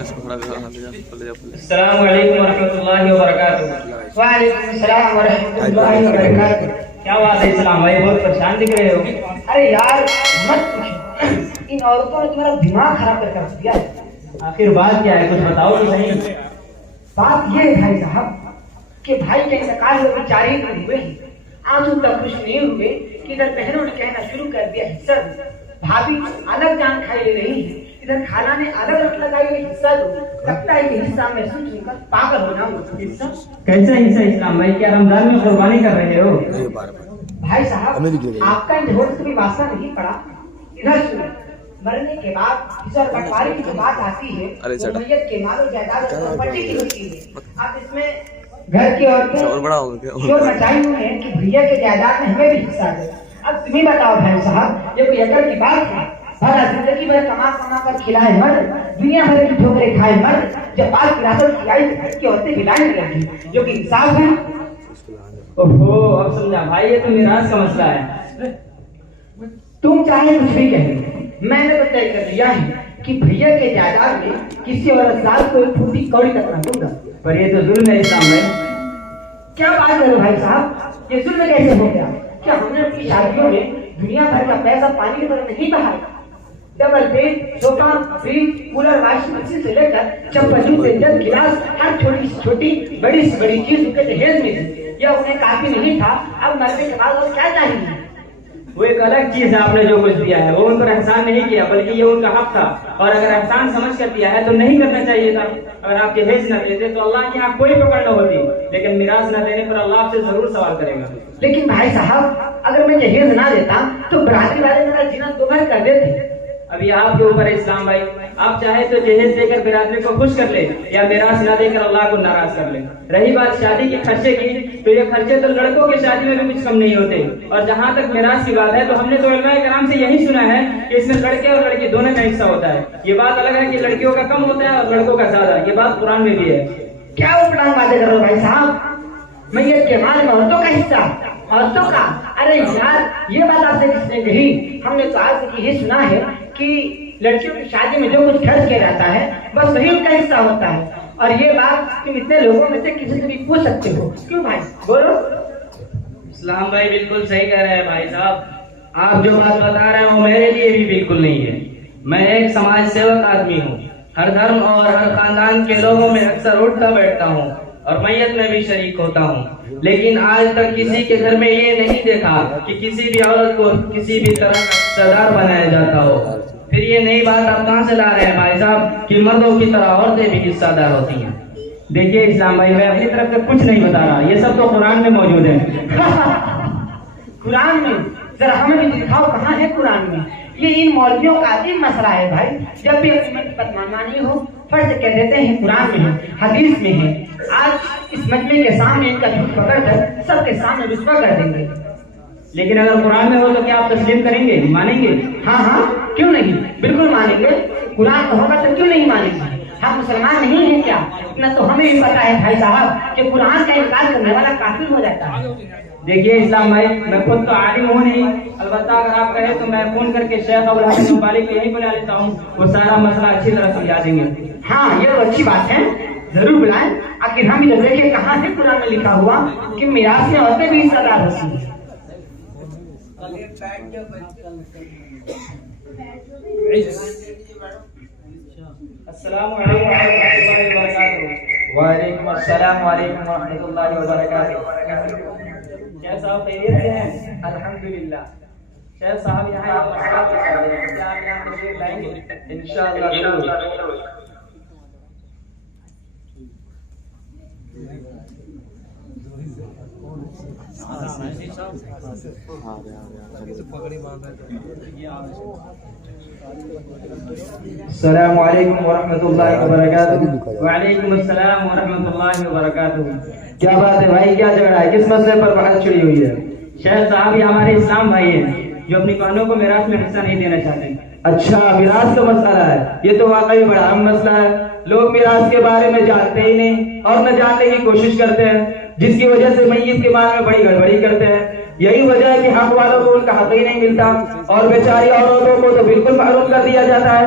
السلام علیکم ورحمۃ اللہ وبرکاتہ۔ وعلیکم السلام ورحمۃ اللہ وبرکاتہ۔ کیا بات ہے اسلام بھائی، بہت پریشان دکھ رہے ہو؟ ارے یار مت پوچھو، ان عورتوں نے تمہارا دماغ خراب کر رکھ دیا ہے۔ آخر بات کیا ہے، کچھ بتاؤ تو صحیح۔ بات یہ ہے بھائی صاحب کہ بھائی کے انتقال ہوئے 4 ہی دن ہوئے ہیں، آج ان تک خوش نہیں ہوئے کہ ادھر بہنوں نے کہنا شروع کر دیا حصہ دو، بھابھی الگ جان کھائی لے رہی ہے، ادھر خالہ نے الگ رٹ لگائی ہے حصہ دو۔ لگتا ہے کہ حصہ میں سن سن کر پاگل ہو جاؤں گا۔ کیسا حصہ اسلام بھائی؟ کیا رمضان میں قربانی کر رہے ہو؟ بھائی صاحب آپ کا ان ڈھول سے بھی واسطہ نہیں پڑا، ادھر سنیں۔ مرنے کے بعد حصہ بٹوارے کی جو بات آتی ہے وہ میت کے مال و جائیداد اور پراپرٹی کی ہوتی ہے۔ اب اس میں گھر کی عورتیں شور مچائی ہوئی ہیں کہ بھیا کے جائیداد میں ہمیں بھی حصہ دے۔ اب تمہیں بتاؤ بھائی صاحب، یہ کوئی عقل کی بات ہے؟ بھلا زندگی بھر کما کما کر کھلائے مرد، دنیا بھر کی ٹھوکریں کھائے مرد، جب بات وراثت کی آئی تو گھر کی عورتیں بلانے لگی، جو کہ انصاف ہے؟ اوہو اب سمجھا بھائی، یہ تو میراث کا مسئلہ ہے۔ تم چاہے کچھ بھی کہیں، میں نے تو طے کر لیا ہے کہ بھیا کے جائیداد میں کسی اور ذات کو ایک پھوٹی کوڑی تک نہ دوں گا۔ پر یہ تو ظلم ہے اسلام بھائی۔ کیا بات کرو بھائی صاحب، یہ ظلم کیسے ہو گیا؟ کیا ہم نے اپنی شادیوں میں دنیا بھر کا پیسہ پانی کی طرح نہیں بہایا؟ ڈبل بیڈ، صوفہ، فریج، کولر، واشنگ مشین سے لے کر چپل، جوتے، جگ، گلاس، ہر چھوٹی سے چھوٹی بڑی سے بڑی چیز ان کے جہیز میں تھی۔ یہ انہیں کافی نہیں تھا، اب مرنے کے بعد اور کیا چاہیے؟ وہ ایک الگ چیز ہے، آپ نے جو کچھ دیا ہے وہ ان پر احسان نہیں کیا، بلکہ یہ ان کا حق تھا، اور اگر احسان سمجھ کر دیا ہے تو نہیں کرنا چاہیے تھا۔ اگر آپ جہیز نہ دیتے تو اللہ کے یہاں کوئی پکڑ نہ ہوتی، لیکن میراث نہ دینے پر اللہ آپ سے ضرور سوال کرے گا۔ لیکن بھائی صاحب اگر میں جہیز نہ دیتا تو برادری والے میرا جینا دوبھر کر دیتے۔ اب یہ آپ کے اوپر ہے اسلام بھائی، آپ چاہے تو جہیز دے کر برادری کو خوش کر لے، یا میراث نہ دے کر اللہ کو ناراض کر لے۔ رہی بات شادی کے خرچے کی، تو یہ خرچے تو لڑکوں کی شادی میں بھی کچھ کم نہیں ہوتے، اور جہاں تک میراث کی بات ہے تو ہم نے تو علماء کرام سے یہی سنا ہے کہ اس میں لڑکے اور لڑکی دونوں کا حصہ ہوتا ہے۔ یہ بات الگ ہے کہ لڑکیوں کا کم ہوتا ہے اور لڑکوں کا زیادہ، یہ بات قرآن میں بھی ہے۔ کیا اوپڑان باتیں کر رہے ہو بھائی صاحب؟ میت کے مال میں عورتوں کا حصہ، عورتوں کا؟ ارے یار یہ بات آپ سے کس نے کہی؟ ہم نے تو آج تک یہی سنا ہے کہ لڑکیوں کی شادی میں جو کچھ خرچ کیا جاتا ہے بس وہی ان کا حصہ ہوتا ہے، اور یہ بات تم اتنے لوگوں میں سے کسی سے بھی پوچھ سکتے ہو۔ کیوں بھائی بولو؟ اسلام بھائی بالکل صحیح کہہ رہے ہیں بھائی صاحب، آپ جو بات بتا رہے ہیں وہ میرے لیے بھی بالکل نہیں ہے۔ میں ایک سماج سیوک آدمی ہوں، ہر دھرم اور ہر خاندان کے لوگوں میں اکثر اٹھتا بیٹھتا ہوں اور میت میں بھی شریک ہوتا ہوں، لیکن آج تک کسی کے گھر میں یہ نہیں دیکھا کہ کسی بھی عورت کو کسی بھی طرح کا سردار بنایا جاتا ہو۔ پھر یہ نئی بات آپ کہاں سے لا رہے ہیں بھائی صاحب کہ مردوں کی طرح عورتیں بھی حصہ دار ہوتی ہیں؟ دیکھیے اسلام بھائی، میں اپنی طرف سے کچھ نہیں بتا رہا، یہ سب تو قرآن میں موجود ہے۔ قرآن میں؟ ذرا ہمیں بھی دکھاؤ کہاں ہے قرآن میں؟ یہ ان مولویوں کا عظیم مسئلہ ہے بھائی، جب بھی اپنی بات مانانی ہو فرض کہہ دیتے ہیں قرآن میں ہے، حدیث میں ہے۔ آج اس مجمع کے سامنے ان کا جھوٹ پکڑ کر سب کے سامنے رسوا کر دیں گے۔ لیکن اگر قرآن میں ہو تو کیا آپ تسلیم کریں گے، مانیں گے؟ ہاں ہاں کیوں نہیں، بالکل مانیں گے۔ قرآن کا ہوگا تو کیوں نہیں مانیں گے؟ ہم مسلمان نہیں ہیں کیا؟ اتنا تو ہمیں بھی پتا ہے بھائی صاحب کہ قرآن کا انکار کرنے والا کافر ہو جاتا ہے۔ دیکھیے اسلام بھائی، میں خود تو عالم ہوں نہیں، البتہ اگر آپ کہیں تو میں فون کر کے شیخ ابو الحسن مبارک کو یہیں بلا لیتا ہوں، وہ سارا مسئلہ اچھی طرح سمجھا دیں گے۔ ہاں یہ تو اچھی بات ہے، ضرور بلائیں، آخر ہم یہ دیکھیں کہاں ہے قرآن میں لکھا ہوا کہ میراث میں عورتیں بھی حصہ دار ہوتی ہیں۔ السلام علیکم ورحمۃ اللہ وبرکاتہ۔ وعلیکم السلام وعلیکم ورحمۃ اللہ وبرکاتہ۔ کیا صاحب خیریت سے ہیں؟ الحمدللہ۔ شیخ صاحب یہاں ایک مسئلہ پوچھا ہے، کیا آپ یہاں تشریف لائیں گے؟ انشاءاللہ ضرور۔ السلام علیکم ورحمۃ اللہ وبرکاتہ۔ وعلیکم السلام ورحمۃ اللہ وبرکاتہ۔ کیا بات ہے بھائی، کیا جھگڑا ہے، کس مسئلے پر بحث چھڑی ہوئی ہے؟ شیخ صاحب یہ ہمارے اسلام بھائی ہیں جو اپنی بہنوں کو میراث میں حصہ نہیں دینا چاہتے۔ اچھا، میراث کا مسئلہ ہے، یہ تو واقعی بڑا اہم مسئلہ ہے۔ لوگ میراث کے بارے میں جانتے ہی نہیں اور نہ جاننے کی کوشش کرتے ہیں، جس کی وجہ سے میت کے مال میں بڑی گڑبڑی کرتے ہیں۔ یہی وجہ ہے کہ حق والوں کو ان کا حق ہی نہیں ملتا اور بیچاری عورتوں کو تو بالکل محروم کر دیا جاتا ہے۔